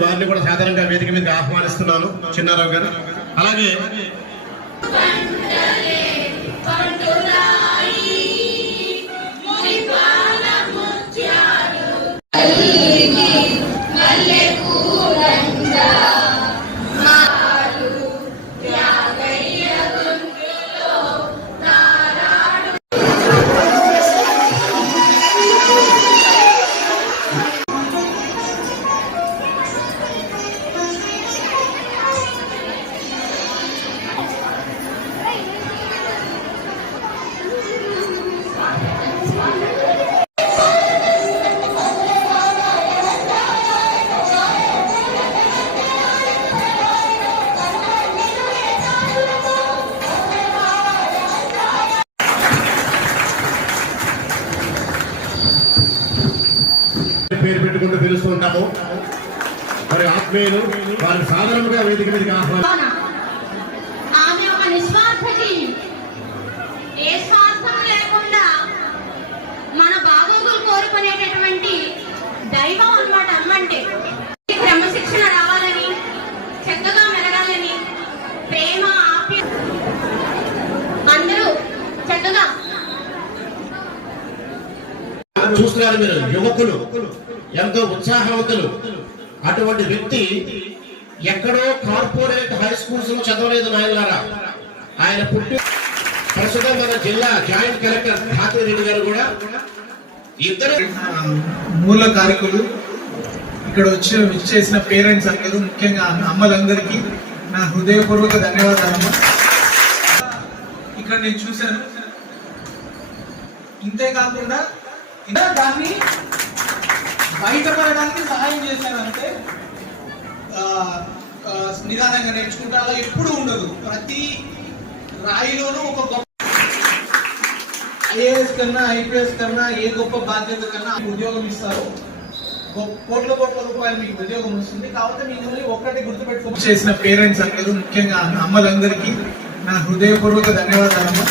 వారిని కూడా సాధారణంగా వేదిక మీదకి ఆహ్వానిస్తున్నాను. చిన్నారావు గారు అలాగే పేరు పెట్టుకుంటూ పిలుస్తూ ఉంటాము. మరి ఆత్మీయులు వారి సాధారణంగా వేదిక మీదకి ఆహ్వానం. ఆమె ఒక నిస్వార్థ జీవి, ఏ స్వార్థం లేకుండా మన బాగోగులు కోరుకునేటటువంటి దైవం అన్నమాట. అమ్మంటే క్రమశిక్షణ రావాలని, చక్కగా మెరగాలని, ప్రేమ ఆప్య అందరూ చక్కగా చూస్తున్నారు. మీరు యువకులు ఎంతో ఉత్సాహవంతులు. అటువంటి వ్యక్తి ఎక్కడో కార్పొరేట్ హై స్కూల్స్ లో చదవలేదు నాయనలారా. ఆయన పుట్టి ప్రస్తుతం మన జిల్లా జాయింట్ కలెక్టర్ ఠాకూర్ రెడ్డి గారు కూడా ఇద్దరు మూల కారకులు. ఇక్కడ చేసిన పేరెంట్స్ అందరూ, ముఖ్యంగా అమ్మలందరికీ నా హృదయపూర్వక ధన్యవాదాలు. ఇక్కడ నేను చూశాను. ఇంతేకాకుండా దాన్ని బయటపడడానికి సహాయం చేశానంటే నిదానంగా నేర్చుకుంటే అలా ఎప్పుడు ఉండదు. ప్రతి రాయిలోనూ ఒక గొప్ప ఐఏఎస్ కన్నా, ఐపీఎస్ కన్నా, ఏ గొప్ప బాధ్యత కన్నా ఉద్యోగం ఇస్తారు. కోట్ల రూపాయలు మీకు ఉద్యోగం వస్తుంది. కాబట్టి మీకు ఒక్కటి గుర్తుపెట్టుకో. చేసిన పేరెంట్స్ అందరూ, ముఖ్యంగా అమ్మలందరికీ నా హృదయపూర్వక ధన్యవాదాలు.